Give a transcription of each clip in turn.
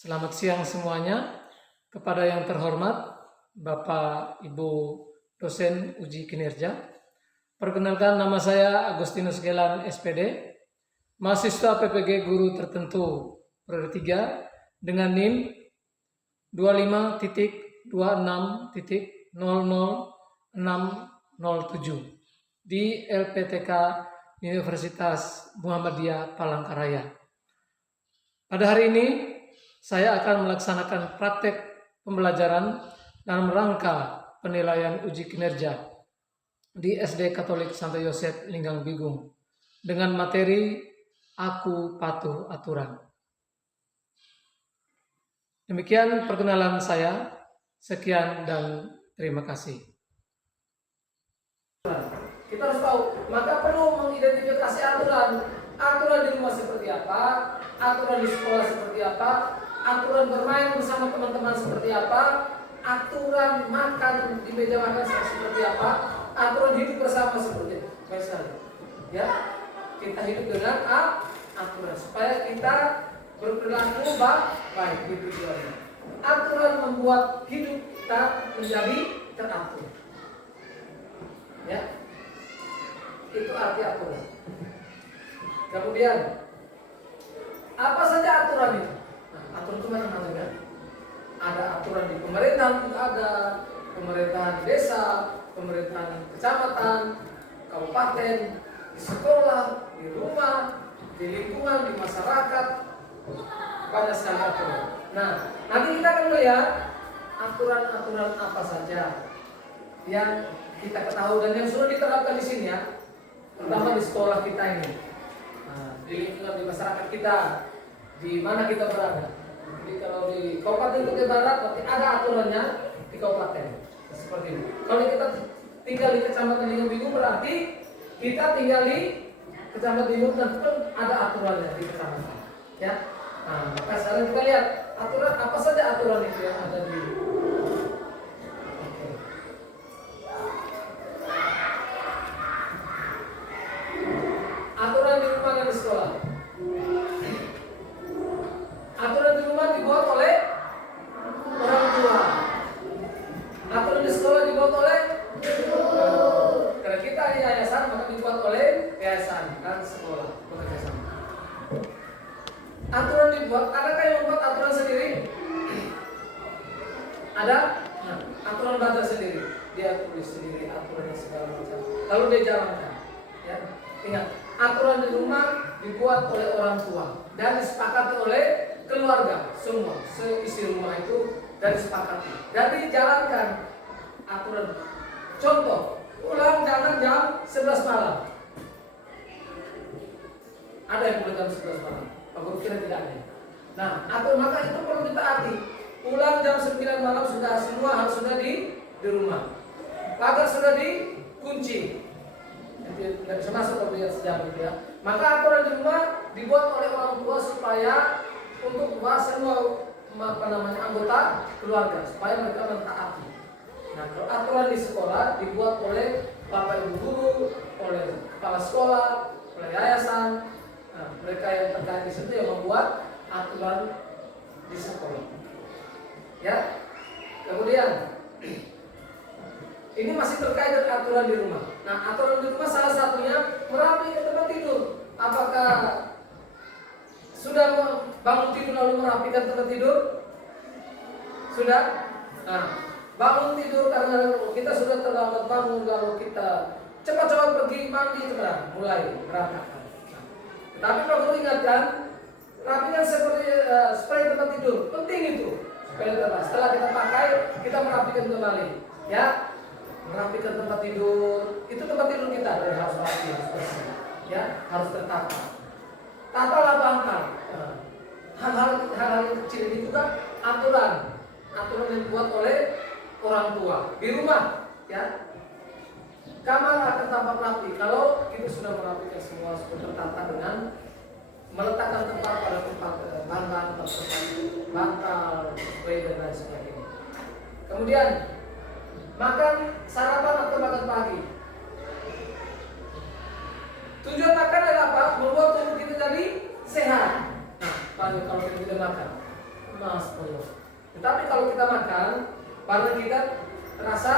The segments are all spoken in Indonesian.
Selamat siang semuanya. Kepada yang terhormat Bapak Ibu dosen uji kinerja. Perkenalkan, nama saya Agustinus Gelan SPD, mahasiswa PPG Guru Tertentu Periode 3 dengan NIM 25.26.00607 di LPTK Universitas Muhammadiyah Palangkaraya. Pada hari ini saya akan melaksanakan praktek pembelajaran dalam rangka penilaian uji kinerja di SD Katolik Santo Yosef Linggang Bigung dengan materi Aku Patuh Aturan. Demikian perkenalan saya. Sekian dan terima kasih. Kita harus tahu, maka perlu mengidentifikasi aturan. Aturan di rumah seperti apa, aturan di sekolah seperti apa, aturan bermain bersama teman-teman seperti apa, aturan makan di meja makan seperti apa, aturan hidup bersama seperti apa. Baik sekali. Ya, kita hidup dengan aturan supaya kita berperilaku baik di tujuannya. Aturan membuat hidup kita menjadi teratur. Ya, itu arti aturan. Kemudian, apa saja aturan itu? Nah, aturan itu macam-macam ya. Ada aturan di pemerintahan, ada pemerintahan desa, pemerintahan kecamatan, kabupaten, di sekolah, di rumah, di lingkungan, di masyarakat, banyak sekali aturan. Nah, nanti kita akan melihat aturan-aturan apa saja yang kita ketahui dan yang sudah diterapkan di sini ya, terutama di sekolah kita ini. Di lingkungan, di masyarakat kita, di mana kita berada. Jadi kalau di Kabupaten Kutai Barat berarti ada aturannya di kabupaten seperti ini. Kalau kita tinggal di Kecamatan Linggang Bigung berarti kita tinggal di Kecamatan Bigung dan pun ada aturannya di kecamatan. Ya. Nah, maka sekarang kita lihat aturan apa saja aturan itu yang ada di. Aturan di rumah dan di sekolah. Aturan di rumah dibuat oleh orang tua. Aturan di sekolah dibuat oleh karena kita di yayasan maka dibuat oleh yayasan dan sekolah yayasan. Aturan dibuat, adakah yang membuat aturan sendiri? Ada? Nah, aturan baca sendiri. Dia tulis sendiri aturannya segala macam. Lalu dia jalankan. Ya, ingat. Aturan di rumah dibuat oleh orang tua dan disepakati oleh keluarga semua, seisi rumah itu dan disepakati dan dijalankan aturan. Contoh, pulang jangan jam 11 malam. Ada yang pulang jam 11 malam? Pak Guru kira tidak ada. Nah, atau maka itu perlu ditaati. Pulang jam 9 malam sudah semua harus sudah di rumah. Pagar sudah dikunci. Tidak bisa masuk kalau lihat sejam gitu ya. Maka aturan di rumah dibuat oleh orang tua supaya untuk semua anggota keluarga supaya mereka mentaati. Nah, kalau aturan di sekolah dibuat oleh bapak ibu guru, oleh kepala sekolah, oleh yayasan. Nah, mereka yang terkait di situ yang membuat aturan di sekolah. Ya. Kemudian ini masih terkait dengan aturan di rumah. Nah, aturan di rumah salah satunya merapikan tempat tidur. Apakah sudah bangun tidur lalu merapikan tempat tidur? Sudah? Nah, bangun tidur karena kita sudah terlambat bangun lalu kita cepat-cepat pergi mandi cepat mulai berantakan. Nah, tapi kalau ingatkan, rapikan seperti spray tempat tidur penting itu supaya terbatas. Setelah kita pakai, kita merapikan kembali. Ya. Merapikan tempat tidur, itu tempat tidur kita harus rapi, harus bersih, ya, harus tertata. Tatalah bantal. Hal-hal yang kecil ini juga aturan yang dibuat oleh orang tua di rumah, ya. Kamar akan tampak rapi kalau kita sudah merapikan semua, sudah tertata dengan meletakkan tempat pada tempat bantal, spray dan lain sebagainya. Kemudian makan sarapan atau makan pagi. Tujuan makan adalah apa? Membuat tubuh kita jadi sehat. Nah, kalau kita tidak makan. emas penuh. Tetapi kalau kita makan, badan kita terasa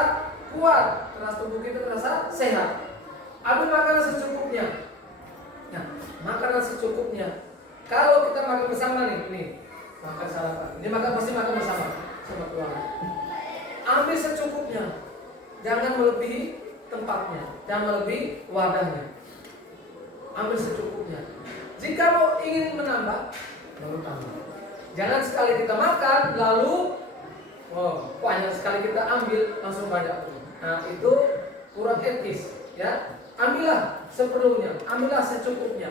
kuat, terasa tubuh kita terasa sehat. Ambil makanan secukupnya. Nah, makanan secukupnya. Kalau kita makan bersama nih makan sarapan. Ini pasti makan bersama sama keluarga. Ambil secukupnya. Jangan melebihi tempatnya, jangan melebihi wadahnya. Ambil secukupnya. Jika mau ingin menambah, baru tambah. Jangan sekali kita makan lalu banyak sekali kita ambil langsung banyak. Nah, itu kurang etis, ya. Ambillah seperlunya, ambillah secukupnya.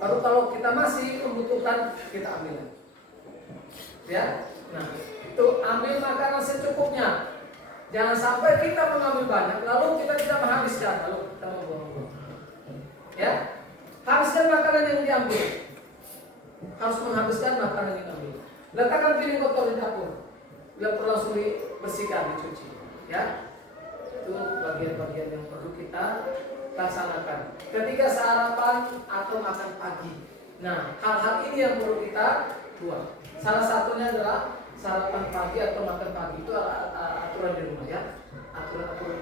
Baru kalau kita masih membutuhkan, kita ambil. Ya. Nah, itu ambil makanan secukupnya. Jangan sampai kita mengambil banyak lalu kita tidak menghabiskan, lalu kita membuang-buang. Ya. Habiskan makanan yang diambil. Harus menghabiskan makanan yang diambil. Letakkan piring kotor di dapur. Bila perlu langsung dibersihkan, dicuci. Ya. Itu bagian-bagian yang perlu kita laksanakan ketika sarapan atau makan pagi. Nah, hal-hal ini yang perlu kita buat. Salah satunya adalah sarapan pagi atau makan pagi. Itu aturan di rumah, ya. Aturan-aturan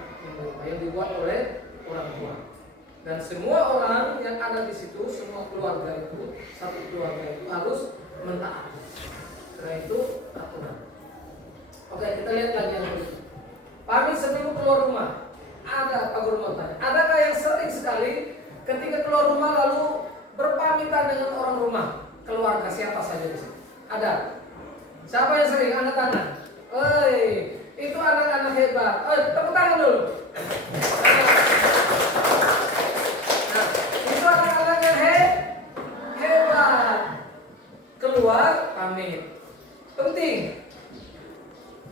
yang dibuat oleh orang tua. Dan semua orang yang ada di situ, semua keluarga itu, satu keluarga itu harus mentaati. Karena itu aturan. Oke, kita lihat lagi yang berikut. Pamit sebelum keluar rumah. Ada Pak Guru mau tanya, adakah yang sering sekali ketika keluar rumah lalu berpamitan dengan orang rumah, keluarga siapa saja di sini? Ada. Siapa yang sering? Angkat tangan. Itu anak-anak hebat. Tepuk tangan dulu. Nah, itu anak-anak yang hebat. Keluar pamit. Penting.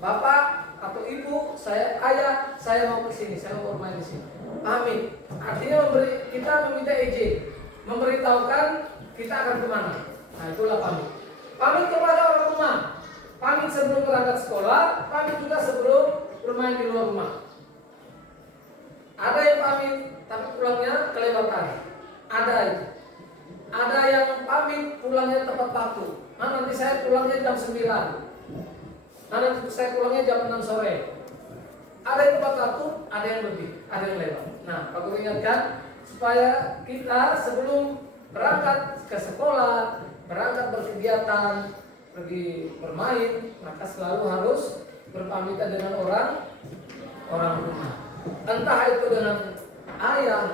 Bapak atau ibu, ayah, saya mau ke sini, saya mau bermain di sini. Pamit. Artinya kita meminta izin, memberitahukan kita akan kemana. Nah, itulah pamit. Pamit kepada orang rumah. Pamit sebelum berangkat sekolah, pamit juga sebelum bermain di luar rumah. Ada yang pamit tapi pulangnya kelewatan. Ada yang pamit pulangnya tepat waktu. Nah, nanti saya pulangnya jam 9. Nanti saya pulangnya jam 6 sore. Ada yang tepat waktu, ada yang lebih, ada yang lewat. Nah, Pak Guru ingatkan supaya kita sebelum berangkat ke sekolah, berangkat berkegiatan, pergi bermain, maka selalu harus berpamitan dengan orang rumah. Entah itu dengan ayah,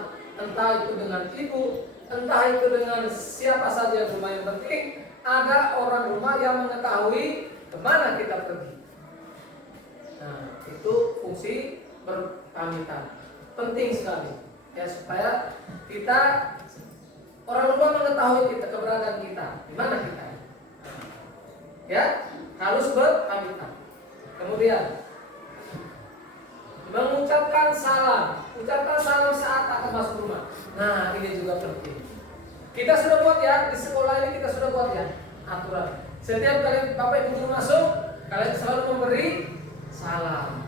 entah itu dengan ibu, entah itu dengan siapa saja rumah, yang penting ada orang rumah yang mengetahui kemana kita pergi. Nah, itu fungsi berpamitan. Penting sekali. Ya, supaya kita, orang rumah mengetahui kita, keberadaan kita, di mana kita. Ya, harus berpamitan. Kemudian mengucapkan salam. Ucapkan salam saat akan masuk rumah. Nah, ini juga penting. Kita sudah buat ya, di sekolah ini kita sudah buat ya aturan. Setiap kali Bapak Ibu guru masuk, kalian selalu memberi salam.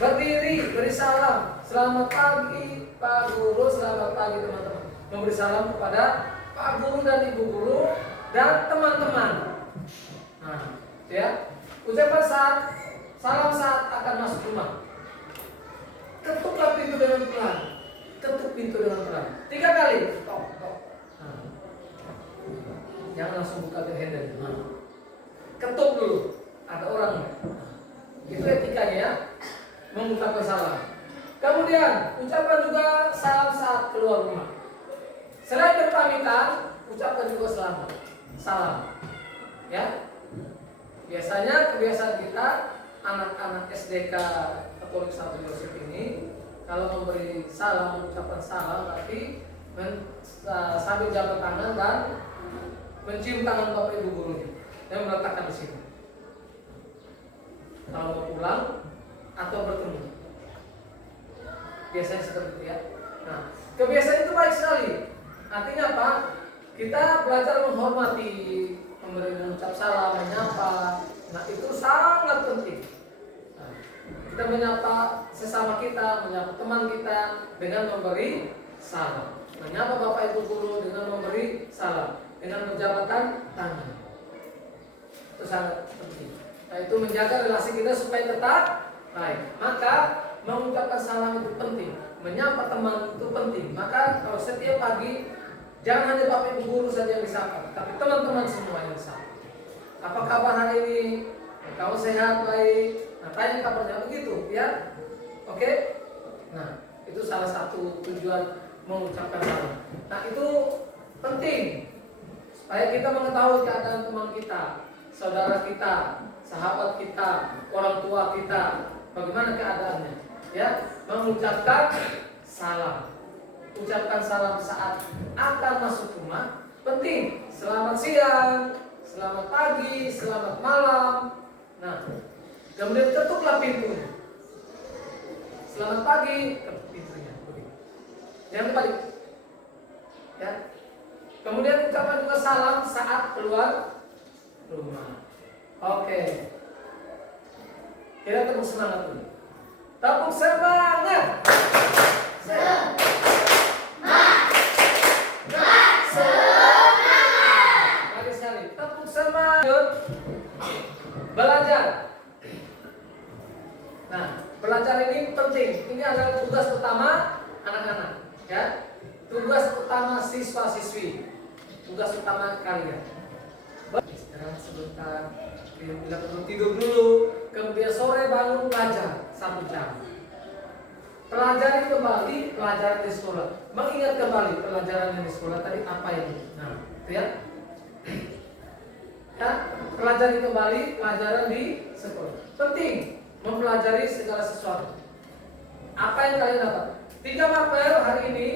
Berdiri, beri salam. Selamat pagi Pak Guru, selamat pagi teman-teman. Memberi salam kepada Pak Guru dan Ibu Guru dan teman-teman. Nah, ya. Ucapan salam saat akan masuk rumah. Ketuklah pintu dengan pelan. Ketuk pintu dengan pelan. 3 kali. Tok, tok. Nah. Jangan langsung buka ke handle. Nah. Ketuk dulu. Ada orang. Itu etikanya ya. Mengucapkan salam. Kemudian ucapkan juga salam saat keluar rumah. Selain berpamitan, ucapkan juga selamat. Salam. Ya. Biasanya kebiasaan kita anak-anak SDK Katolik Santo Yosef ini kalau memberi salam, mengucapkan salam, tapi sambil jabat tangan dan mencium tangan Bapak Ibu gurunya dan meletakkan di sini. Kalau mau pulang atau bertemu, biasanya seperti itu ya. Nah, kebiasaan itu baik sekali. Artinya apa? Kita belajar menghormati, memberi, mengucap salam, menyapa. Nah, itu sangat penting. Nah, kita menyapa sesama kita, menyapa teman kita dengan memberi salam. Menyapa Bapak Ibu guru dengan memberi salam, dengan menjabatkan tangan. Itu itu sangat penting. Nah, itu menjaga relasi kita supaya tetap baik. Maka mengucapkan salam itu penting, menyapa teman itu penting. Maka kalau setiap pagi jangan hanya Bapak Ibu guru saja yang disapa, tapi teman-teman semua yang disapa. Apa kabar hari ini? Kamu sehat, baik? Nah, tanya kabarnya begitu, ya? Oke? Nah, itu salah satu tujuan mengucapkan salam. Nah, itu penting supaya kita mengetahui keadaan teman kita, saudara kita, sahabat kita, orang tua kita, bagaimana keadaannya. Ya, mengucapkan salam. Ucapkan salam saat akan masuk rumah penting. Selamat siang, selamat pagi, selamat malam. Nah, kemudian ketuklah pintunya. Selamat pagi, ketuk pintunya. Jangan terbalik. Ya. Kemudian ucapkan juga salam saat keluar rumah. Oke. Kita tepuk semangat dulu. Tepuk semangat. Semangat. Lagi sekali. Tepuk semangat. Belajar. Nah, belajar ini penting. Ini adalah tugas utama anak-anak. Ya, tugas utama siswa-siswi. Tugas utama kalian. Istirahat sebentar. Bila perlu tidur dulu. Kemudian sore bangun belajar 1 jam. Pelajari kembali pelajaran di sekolah. Mengingat kembali pelajaran yang di sekolah tadi apa ini. Nah, itu ya. Ya, pelajari kembali pelajaran di sekolah. Penting mempelajari segala sesuatu. Apa yang kalian dapat? 3 mapel hari ini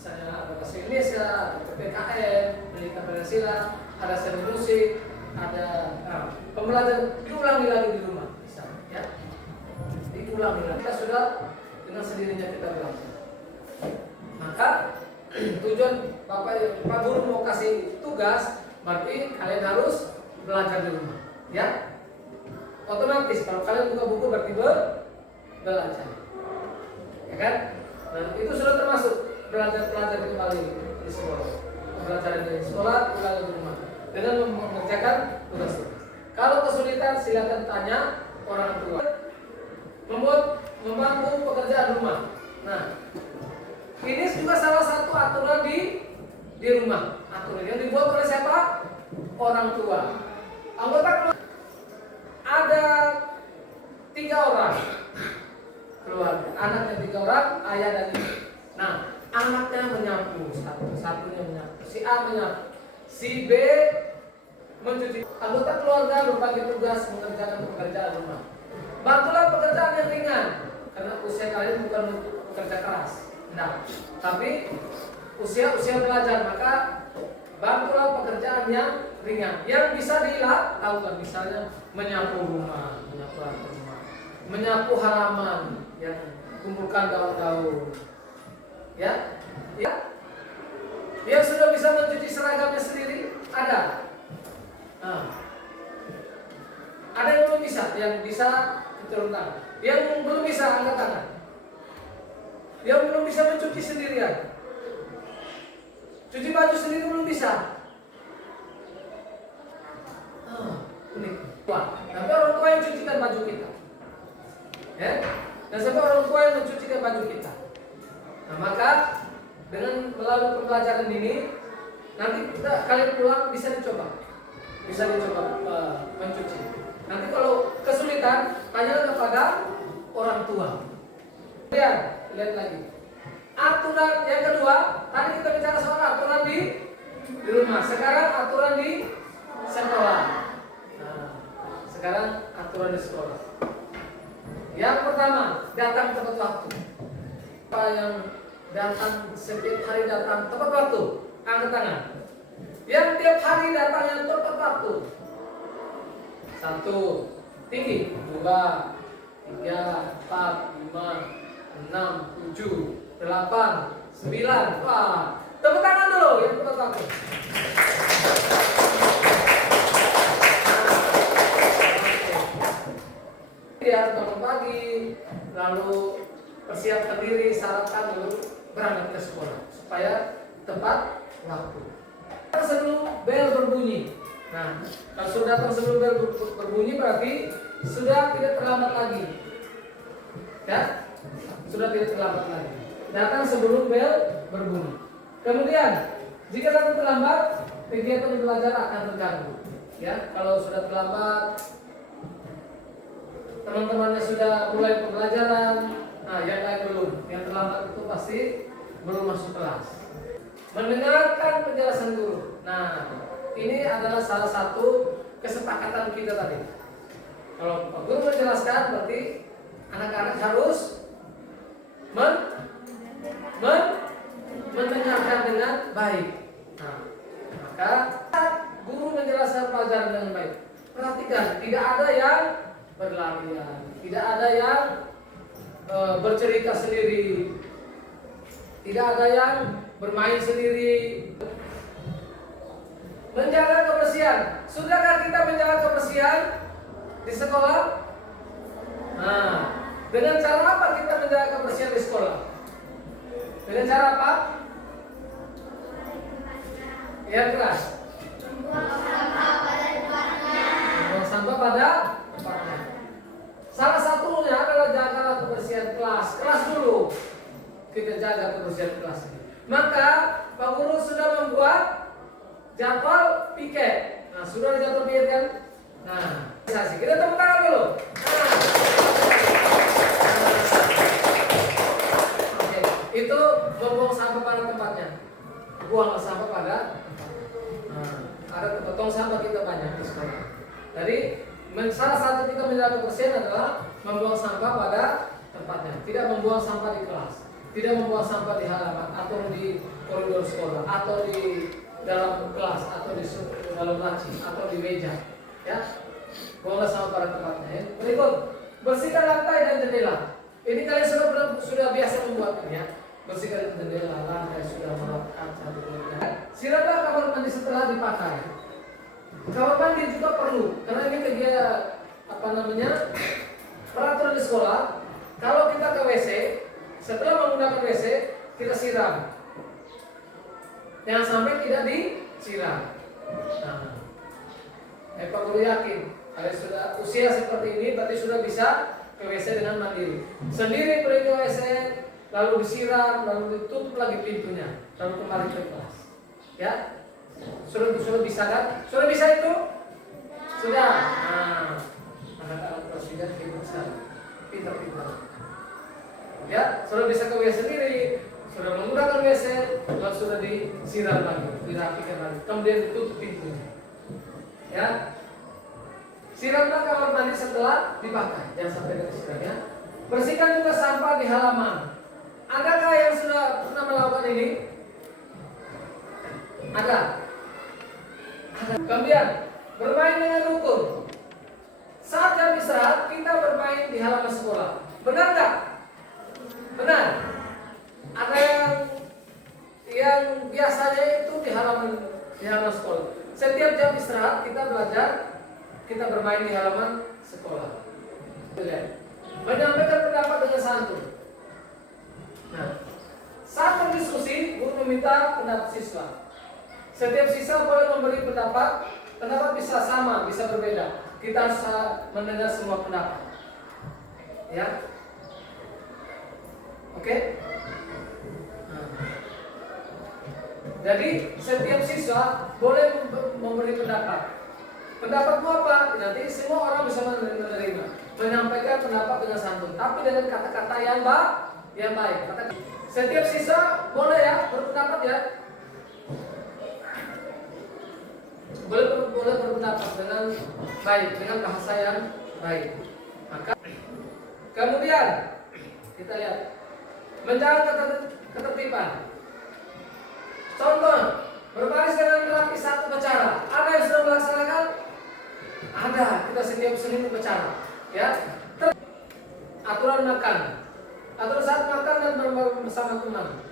saya ada bahasa Indonesia, ada PPKN, pendidikan Pancasila, ada seni musik, ada pembelajaran diulangi lagi di rumah, misalnya, ya. Diulangi lagi. Kita sudah dengan sendirinya kita belajar. Maka tujuan Pak Guru mau kasih tugas, berarti kalian harus belajar di rumah, ya. Otomatis kalau kalian buka buku berarti belajar, ya kan? Nah, itu sudah termasuk belajar kembali di sekolah. Pembelajaran di sekolah, ulangi di rumah dengan mengerjakan tugas-tugas. Kalau kesulitan silakan tanya orang tua. Membantu pekerjaan rumah. Nah, ini juga salah satu aturan di rumah. Aturan yang dibuat oleh siapa? Orang tua. Anggota keluarga ada 3 orang keluarga. Anaknya 3 orang, ayah dan ibu. Nah, anaknya menyapu, satunya menyapu, si A menyapu, si B mencuci. Anggota keluarga berbagi tugas mengerjakan pekerjaan rumah. Bantulah pekerjaan yang ringan, karena usia kalian bukan untuk bekerja keras. Nah, tapi usia belajar, maka bantulah pekerjaan yang ringan, yang bisa dilakukan, misalnya menyapu rumah, menyapu halaman, yang kumpulkan daun-daun. Ya, dia sudah bisa mencuci seragamnya sendiri, ada. Nah, ada yang belum bisa, yang bisa diturunkan. Yang belum bisa angkat tangan. Yang belum bisa mencuci sendirian. Cuci baju sendiri belum bisa. Unik. Wah, tapi orang tua yang cucikan baju kita. Ya, dan sampai orang tua yang mencucikan baju kita. Nah, maka dengan melalui pembelajaran ini nanti kalian pulang bisa dicoba mencuci. Nanti kalau kesulitan tanyalah kepada orang tua. Lihat lagi. Aturan yang kedua, tadi kita bicara soal aturan di rumah. Sekarang aturan di sekolah. Nah, sekarang aturan di sekolah. Yang pertama, datang tepat waktu. Apa yang datang setiap hari datang tepat waktu? Angkat tangan. Yang tiap hari datangnya tepat waktu. 1, tinggi. 2, 3, 4, 5, 6, 7, 8, 9. Wah, tepuk tangan dulu yang tepat waktu. Dia bangun pagi, lalu persiapkan diri, sarapan dulu, berangkat ke sekolah supaya tepat waktu. Sebelum bel berbunyi, Nah, kalau sudah datang sebelum berbunyi berarti sudah tidak terlambat lagi. Ya, sudah tidak terlambat lagi. Datang sebelum bel berbunyi. Kemudian, jika datang terlambat, kegiatan belajar akan terganggu. Ya, kalau sudah terlambat, teman-temannya sudah mulai pembelajaran, nah yang lain belum. Yang terlambat itu pasti belum masuk kelas. Mendengarkan penjelasan guru. Nah, ini adalah salah satu kesepakatan kita tadi. Kalau Pak Guru menjelaskan, berarti anak-anak harus mendengarkan dengan baik. Nah, maka guru menjelaskan pelajaran dengan baik. Perhatikan, tidak ada yang berlarian, tidak ada yang bercerita sendiri, tidak ada yang bermain sendiri. Menjaga kebersihan. Sudahkah kita menjaga kebersihan di sekolah? Nah, dengan cara apa kita menjaga kebersihan di sekolah? Dengan cara apa? Yang keras. Membuang sampah pada tempatnya. Salah satunya adalah jagalah kebersihan kelas. Kelas dulu. Kita jaga kebersihan kelas. Maka Pak Guru sudah membuat jadwal piket. Nah, sudah ada jadwal piket kan? Nah, kita tepuk tangan dulu. Oke, itu membuang sampah pada tempatnya. Buang sampah pada tempatnya. Nah, ada tong sampah kita banyak di sekolah. Jadi salah satu kita menjaga kebersihan adalah membuang sampah pada tempatnya. Tidak membuang sampah di kelas, tidak membuang sampah di halaman atau di koridor sekolah atau di dalam kelas atau di dalam laci atau di meja. Ya, buanglah sampah pada tempatnya. Ya. Berikut, bersihkan lantai dan jendela. Ini kalian sudah biasa membuat ini ya. Bersihkan jendela, lantai sudah melap kaca. Siramlah kamar mandi setelah dipakai. Kamar mandi juga perlu, karena ini kegiatan peraturan di sekolah. Kalau kita ke WC, setelah menggunakan WC kita siram. Jangan sampai tidak disiram. Nah, Pak Guru yakin, kalau sudah usia seperti ini berarti sudah bisa ke WC dengan mandiri. Sendiri pergi ke WC, lalu disiram, lalu ditutup lagi pintunya, lalu kembali ke kelas. Ya, sudah bisa kan? Sudah bisa itu? Sudah. Nah, anak-anak presiden bisa pintar-pintar. Ya, sudah bisa ke WC sendiri, sudah menggunakan WC, lalu sudah disiram lagi, dirapikan lagi, kemudian ditutup pintunya. Ya, siramlah kamar mandi setelah dipakai, jangan sampai tidak disiram ya. Bersihkan juga sampah di halaman. Adakah yang sudah pernah melakukan ini? Ada. Kemudian bermain dengan rukun. Saat jam istirahat kita bermain di halaman sekolah. Benar nggak? Benar. Ada yang biasanya itu di halaman sekolah. Setiap jam istirahat kita belajar, kita bermain di halaman sekolah. Menyampaikan pendapat dengan santun. Nah, saat berdiskusi, guru meminta pendapat siswa. Setiap siswa boleh memberi pendapat bisa sama, bisa berbeda. Kita harus mendengar semua pendapat. Ya, oke? Nah. Jadi setiap siswa boleh memberi pendapat. Pendapatmu apa? Nanti semua orang bisa menerima. Menyampaikan pendapat dengan santun, tapi dengan kata-kata yang baik. Setiap siswa boleh ya berpendapat ya. Boleh berpendapat dengan baik, dengan bahasa yang baik. Maka kemudian kita lihat menjaga ketertiban. Contoh, berbaris dengan rapi saat upacara. Ada yang sudah melaksanakan? Ada. Kita setiap Senin upacara. Ya. Aturan makan. Aturan saat makan dan bermain bersama teman.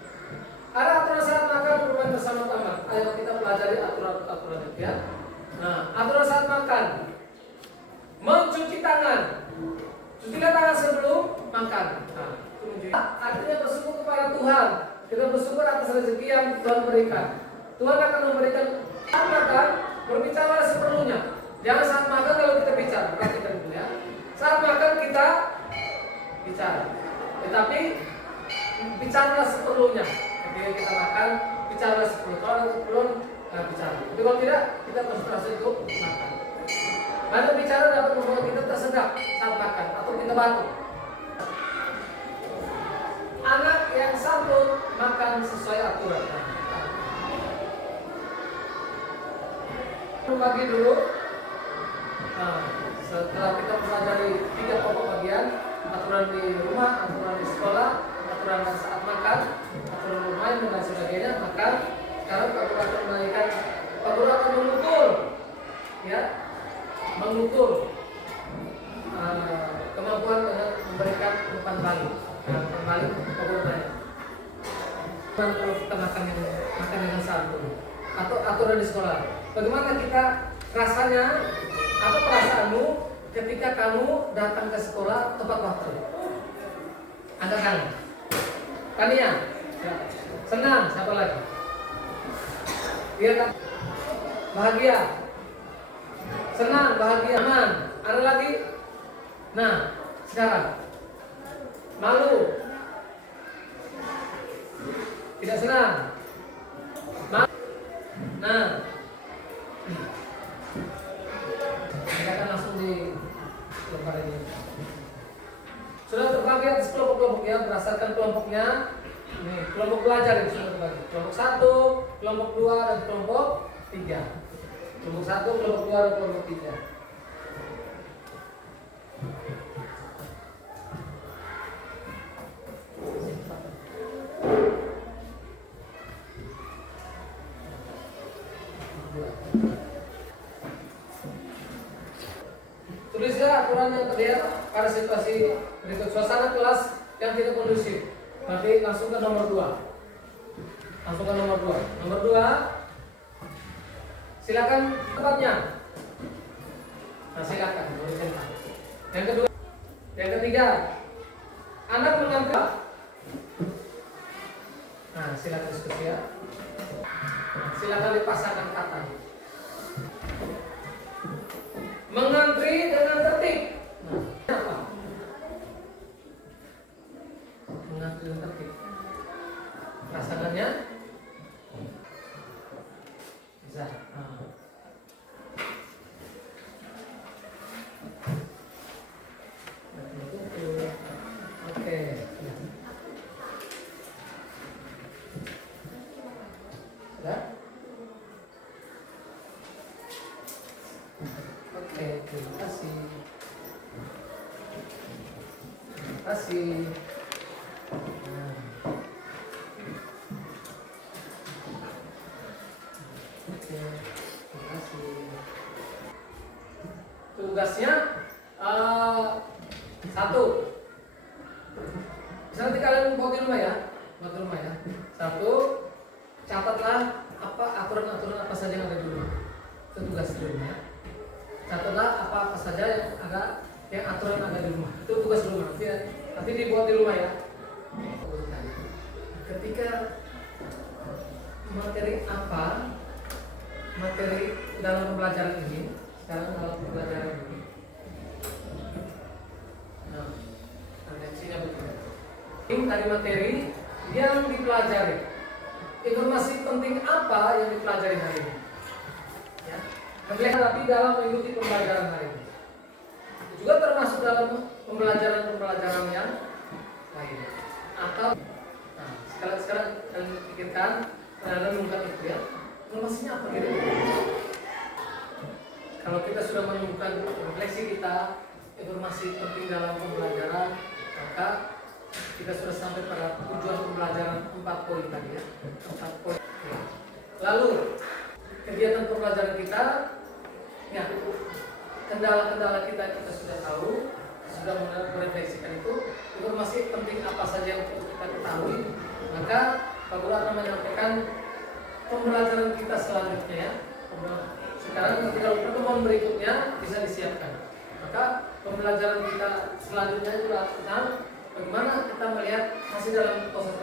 Ada aturan saat makan dan bermain bersama teman. Ayo kita pelajari aturan itu ya. Nah, aturan saat makan. Mencuci tangan. Cucilah tangan sebelum makan. Nah, artinya bersyukur kepada Tuhan. Kita bersyukur atas rezeki yang Tuhan berikan. Tuhan akan memberikan makan, Berbicara seperlunya. Jangan saat makan kalau kita bicara, perhatikan dulu ya. Saat makan kita bicara, tetapi bicaralah seperlunya. Ketika kita makan, bicaralah seperlunya. Kalau ada keperluan, bicara. Tapi kalau tidak, kita konsentrasi untuk makan. Banyak bicara dapat membuat kita tersedak saat makan atau kita batuk. Anak yang santun makan sesuai aturan. Bagi dulu. Nah, setelah kita pelajari 3 pokok bagian, aturan di rumah, aturan di sekolah, aturan saat makan, aturan bermain dan lain sebagainya, maka sekarang Pak Guru akan menanyakan, Pak Guru akan mengukur, ya, mengukur kemampuan dengan memberikan umpan balik. Umpan balik, Pak Guru tanya, kalau kita makan dengan santun atau aturan di sekolah, bagaimana kita rasanya? Apa perasaanmu ketika kamu datang ke sekolah tepat waktu? Angkat tangan. Tania, senang. Siapa lagi? Dia kan bahagia, senang, bahagia, aman. Ada lagi? Nah, sekarang malu, tidak senang, malu. Nah, kita akan langsung di lembar ini. Sudah terbagi atas kelompok-kelompok ya, berdasarkan kelompoknya. Ini kelompok belajar itu sudah terbagi. Kelompok 1, kelompok 2 dan kelompok 3. Kelompok 1, kelompok 2 dan kelompok 3. Tulislah aturan yang terlihat pada situasi berikut. Suasana kelas yang tidak kondusif. Nanti langsung ke nomor 2. Langsung ke nomor 2. Nomor 2, silakan tempatnya. Nah, silakan. Yang kedua, yang ketiga, anak mengambil. Nah, silakan diskusi ya. Nah, silakan dipasangkan kata. Mengantri dengan tertib. Nah, apa? Mengantri dengan tertib. Pasangannya bisa. Oke. Sudah? Oke, terima kasih. Terima kasih. Oke, terima kasih. Tugasnya 1. Bisa nanti kalian buat di rumah ya. Buat di rumah ya. 1, catatlah apa aturan-aturan apa saja yang ada di rumah. Itu tugas di rumah. Catatlah apa saja yang aturan ada di rumah. Itu tugas rumah. Nanti dibuat di rumah ya. Ketika materi dalam pembelajaran ini, sekarang dalam pembelajaran ini. Nah, redaksinya begini. Ini tadi materi yang dipelajari. Informasi penting apa yang dipelajari hari ini? Ya. Tapi dalam mengikuti pembelajaran hari ini juga termasuk dalam pembelajaran yang lain. Atau sekarang kalian pikirkan dan mengungkap itu ya. Informasinya apa gitu? Kalau kita sudah menemukan refleksi kita, informasi penting dalam pembelajaran, maka kita sudah sampai pada tujuan pembelajaran 4 poin tadi ya. 4 poin. Lalu kegiatan pembelajaran kita, ya, kendala-kendala kita sudah tahu, sudah merefleksikan itu. Informasi penting apa saja yang perlu kita ketahui, maka Pak Guru akan menyampaikan pembelajaran kita selanjutnya ya. Sekarang ketika pertemuan berikutnya bisa disiapkan. Maka pembelajaran kita selanjutnya itu tentang bagaimana kita melihat masih dalam proses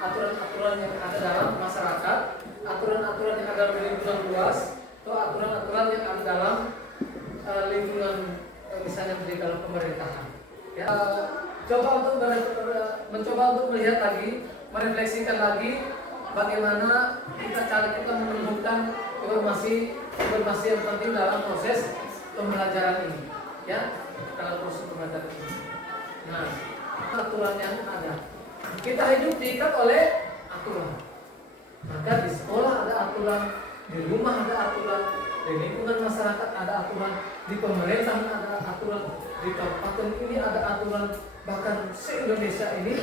aturan-aturan yang ada dalam masyarakat, aturan-aturan yang ada dalam lingkungan luas, atau aturan-aturan yang ada dalam lingkungan misalnya di dalam pemerintahan. Ya, coba untuk mencoba untuk melihat lagi, merefleksikan lagi bagaimana kita menemukan informasi yang penting dalam proses pembelajaran ini, ya, dalam proses pembelajaran ini. Nah, aturan yang ada, kita hidup diikat oleh aturan. Maka di sekolah ada aturan, di rumah ada aturan, di lingkungan masyarakat ada aturan, di pemerintahan ada aturan, di kabupaten ini ada aturan, bahkan se-Indonesia ini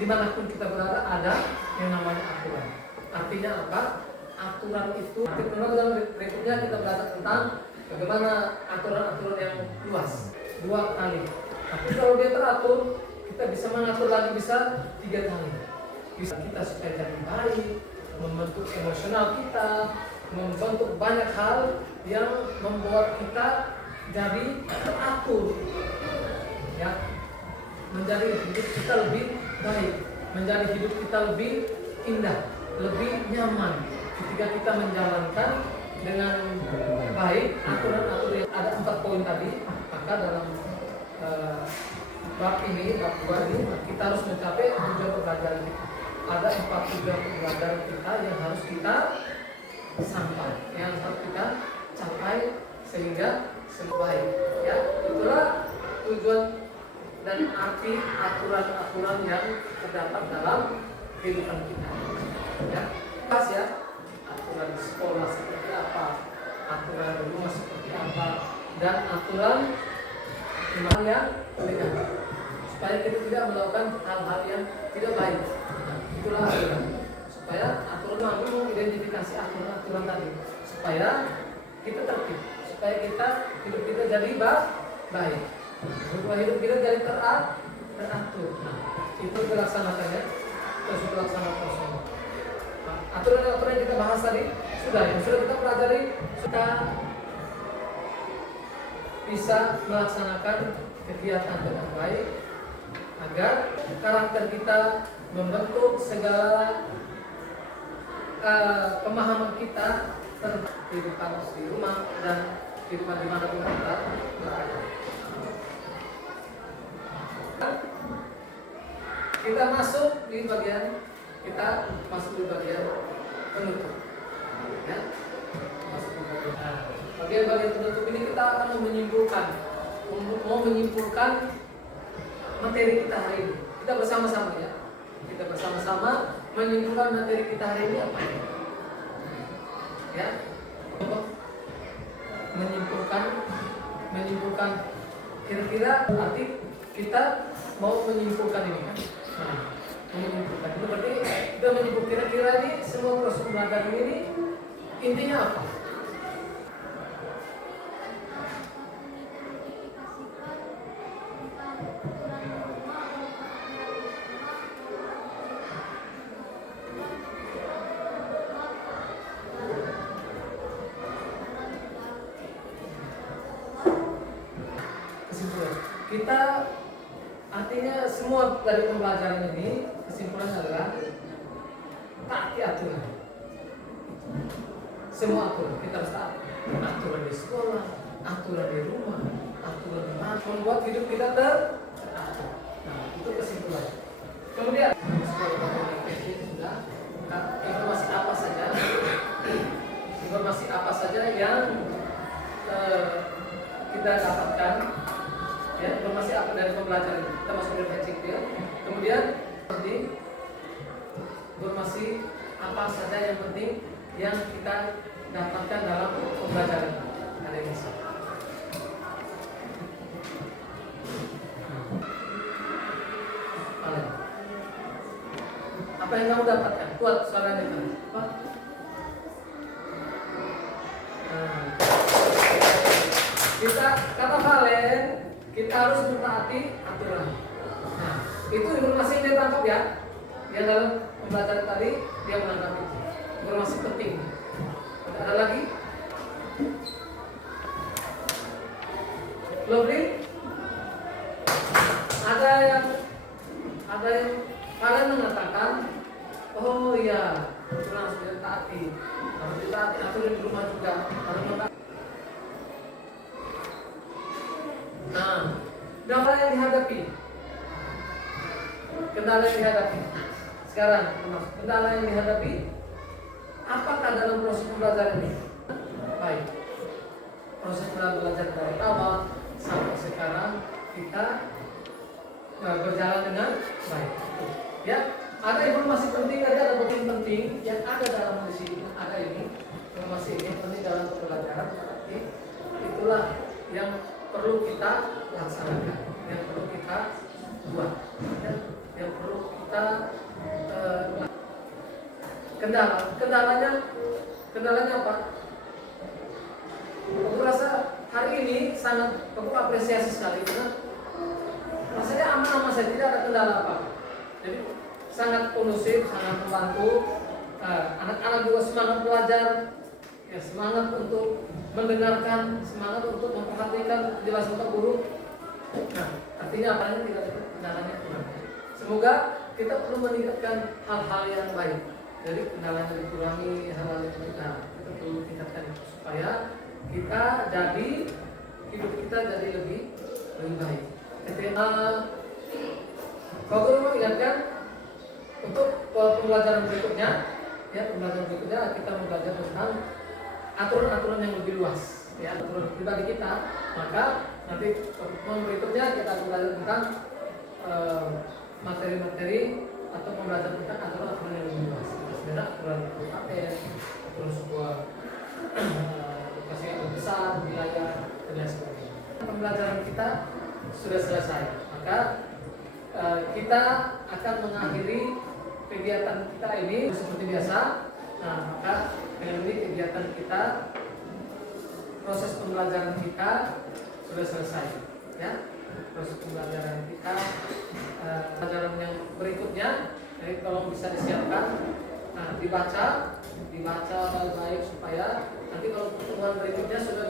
dimanapun kita berada ada yang namanya aturan. Artinya apa? Aturan itu, nanti dalam berikutnya kita belajar tentang bagaimana aturan-aturan yang luas 2 kali. Tapi kalau dia teratur, kita bisa mengatur lagi bisa 3 kali. Bisa kita supaya jadi baik, membentuk emosional kita, membentuk banyak hal yang membuat kita jadi teratur, ya, menjadi hidup kita lebih baik, menjadi hidup kita lebih indah, lebih nyaman ketika kita menjalankan dengan baik aturan-aturan yang ada 4 poin tadi. Maka dalam bab 2 ini kita harus mencapai tujuan pembelajaran kita. Ada 4 tujuan pembelajaran kita yang harus kita capai sehingga semua baik, ya. Itulah tujuan dan arti aturan-aturan yang terdapat dalam kehidupan kita, ya. Pas ya, aturan di sekolah seperti apa, aturan di rumah seperti apa, dan aturan yang negatif, supaya kita tidak melakukan hal-hal yang tidak baik. Nah, itulah aturan, supaya aturan mampu mengidentifikasi aturan tadi, supaya kita tertib, supaya hidup kita jadi baik, supaya hidup kita jadi teratur. Nah, itu dilaksanakannya, terus dilaksanakan semua. Nah, aturan-aturan yang kita bahas tadi sudah kita pelajari, sudah bisa melaksanakan kegiatan dengan baik agar karakter kita membentuk segala pemahaman kita tentang kehidupan di rumah dan kehidupan dimanapun kita berada. Kita masuk di bagian penutup, ya. Bagian penutup ini kita akan mau menyimpulkan materi kita hari ini. Kita bersama-sama, ya. Kita bersama-sama menyimpulkan materi kita hari ini apa? Ya. Menyimpulkan kira-kira arti kita mau menyimpulkan ini kan? Nah, menyimpulkan itu berarti kita menyimpulkan kira-kira ini semua proses pembelajaran ini intinya apa? Kita artinya semua dari pembelajaran ini kesimpulannya adalah taati aturan. Semua aturan kita harus taati. Aturan di sekolah, aturan di rumah, aturan di mana, membuat hidup kita teratur. Nah, itu kesimpulan. Kemudian sudah informasi apa saja yang kita dapatkan. Ya, informasi apa dari pembelajaran ini? Kita masuk refleksi ya. Kemudian informasi apa saja yang penting yang kita dapatkan dalam pembelajaran hari ini. Apa yang kamu dapatkan? Kuat suaranya kan? Apa? Kita kata Valen, kita harus mentaati aturan. Nah, itu informasi yang dia tangkap ya. Yang dalam pembelajaran tadi dia menangkap itu. Informasi penting. Ada lagi? Lovely? Ada yang kalian mengatakan, oh iya, aturan harus ditaati. harus kita aturin di rumah juga. Nah, kendala yang dihadapi. Kendala yang dihadapi. Sekarang, kendala yang dihadapi. Apakah dalam proses pembelajaran ini? Baik. Proses belajar dari awal sampai sekarang kita berjalan dengan baik. Ya, ada informasi penting, ada poin penting yang ada dalam di sini. Ada ini informasi ini penting dalam pembelajaran. Berarti itulah yang perlu kita laksanakan, yang perlu kita buat, ya, yang perlu kita kendalanya apa? Aku rasa hari ini sangat aku apresiasi sekali karena rasanya aman-aman saja, tidak ada kendala apa. Jadi sangat kondusif, sangat membantu. Anak-anak juga semangat belajar, ya, semangat untuk mendengarkan, semangat untuk memperhatikan penjelasan Pak Guru. Nah, artinya apa? Tidak ada kendalanya. Semoga kita perlu meningkatkan hal-hal yang baik. Jadi kendalanya dikurangi, hal-hal yang baik. Nah, kita perlu tingkatkan supaya kita jadi hidup kita jadi lebih baik. Pak Guru mengingatkan untuk pembelajaran berikutnya, ya, pembelajaran berikutnya kita belajar tentang aturan-aturan yang lebih luas, ya, aturan pribadi kita. Maka nanti pertemuan berikutnya kita belajar tentang materi-materi atau pembelajaran tentang aturan-aturan yang lebih luas. Sebenarnya aturan KPN, aturan sebuah lokasi yang lebih besar, wilayah dan lain sebagainya. Pembelajaran kita sudah selesai, maka kita akan mengakhiri kegiatan kita ini seperti biasa. Nah, maka dengan ini kegiatan kita, proses pembelajaran kita sudah selesai, ya. Proses pembelajaran kita, pelajaran yang berikutnya, jadi tolong bisa disiapkan, nah, dibaca baik-baik supaya nanti kalau pertemuan berikutnya sudah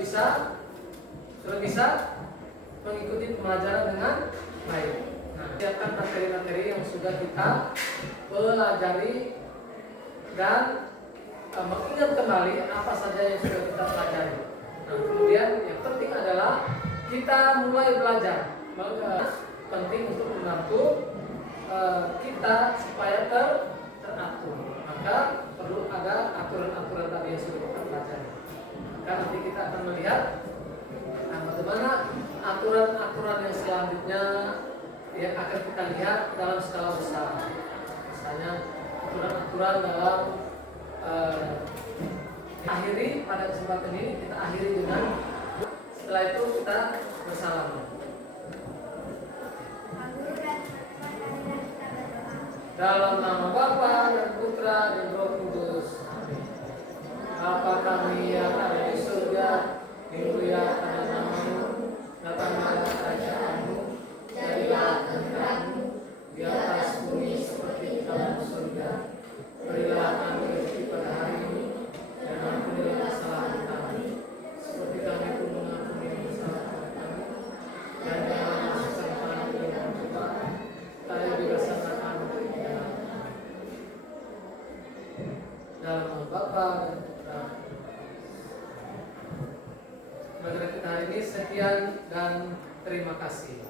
bisa mengikuti pembelajaran dengan baik. Nah, siapkan materi-materi yang sudah kita pelajari dan mengingat kembali apa saja yang sudah kita pelajari. Nah, kemudian yang penting adalah kita mulai belajar. Maka penting untuk membantu kita supaya teratur. Maka perlu ada aturan-aturan tadi yang sudah kita pelajari. Maka nanti kita akan melihat bagaimana aturan-aturan yang selanjutnya yang akan kita lihat dalam skala besar. Misalnya aturan-aturan dalam akhiri pada kesempatan ini kita akhiri dengan setelah itu kita bersalam. Dalam nama Bapa dan Putra dan Roh Kudus. Bapa kami yang ada di surga, dimuliakan namamu, datanglah kerajaanmu, jadilah kehendakmu di atas bumi seperti di dalam surga. Berilah kami rezeki pada hari ini, dan ampunilah kesalahan kami, seperti kami pun mengampuni yang bersalah kepada kami. Dan jangan masukkan kami ke dalam pencobaan, tapi bebaskanlah kami dari jahat. Dalam nama Bapa dan Putra. Pembelajaran kita hari ini sekian dan terima kasih.